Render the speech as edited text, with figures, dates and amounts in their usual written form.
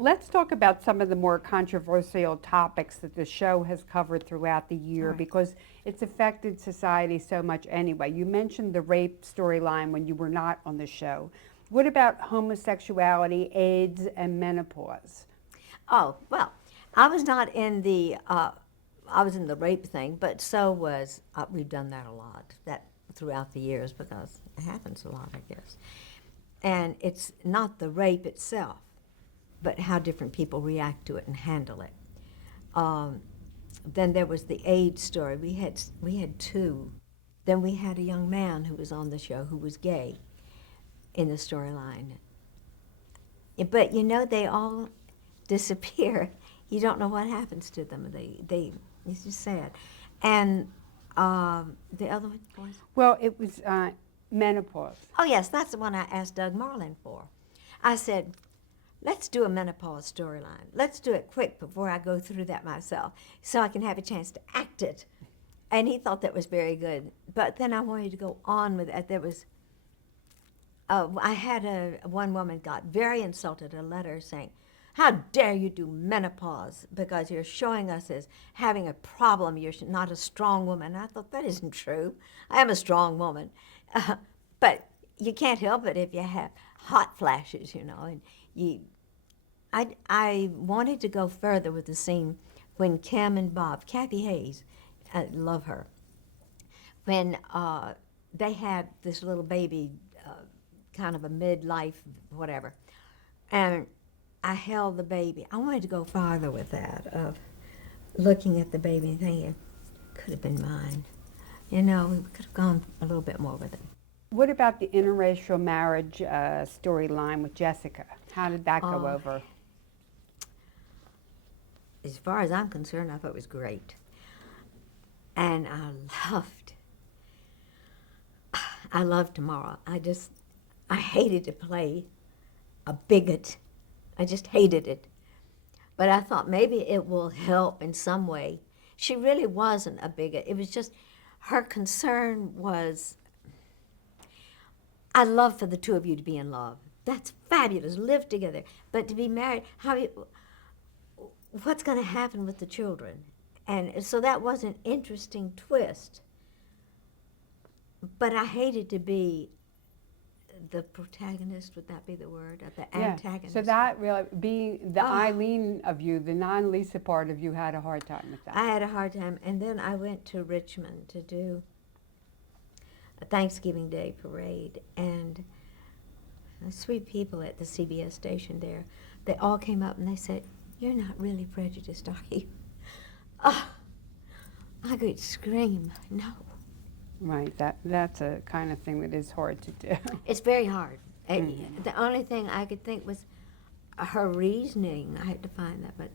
Let's talk about some of the more controversial topics that the show has covered throughout the All year right. because it's affected society so much anyway. You mentioned the rape storyline when you were not on the show. What about homosexuality, AIDS, and menopause? Oh, well, I was not in the, I was in the rape thing, but so was, we've done that a lot, that throughout the years because it happens a lot, I guess. And it's not the rape itself, but how different people react to it and handle it. Um, then there was the AIDS story. We had two. Then we had a young man who was on the show who was gay in the storyline. But you know, they all disappear. You don't know what happens to them. It's just sad. And the other one was? Well, it was menopause. Oh, yes, that's the one I asked Doug Marlin for. I said, let's do a menopause storyline. Let's do it quick before I go through that myself so I can have a chance to act it. And he thought that was very good. But then I wanted to go on with it. There was, I had one woman got very insulted, a letter saying, how dare you do menopause because you're showing us as having a problem. You're not a strong woman. And I thought, that isn't true. I am a strong woman. But you can't help it if you have hot flashes, you know. And I wanted to go further with the scene when Kim and Bob, Kathy Hayes, I love her, when they had this little baby, kind of a midlife, whatever, and I held the baby. I wanted to go farther with that, of looking at the baby and thinking, could have been mine. You know, we could have gone a little bit more with it. What about the interracial marriage storyline with Jessica? How did that go Uh, over? as far as I'm concerned, I thought it was great. And I loved Tamara. I hated to play a bigot. I just hated it. But I thought maybe it will help in some way. She really wasn't a bigot. It was just her concern was, I love for the two of you to be in love. That's fabulous. Live together. But to be married, what's going to happen with the children? And so that was an interesting twist. But I hated to be the protagonist, would that be the word? Or the antagonist. So that really, being the Oh. Eileen of you, the non-Lisa part of you, had a hard time with that. I had a hard time. And then I went to Richmond to do a Thanksgiving Day parade. And the sweet people at the CBS station there, they all came up and they said, you're not really prejudiced, are you? Oh, I could scream, no. Right, that's a kind of thing that is hard to do. It's very hard. The only thing I could think was her reasoning. I had to find that, but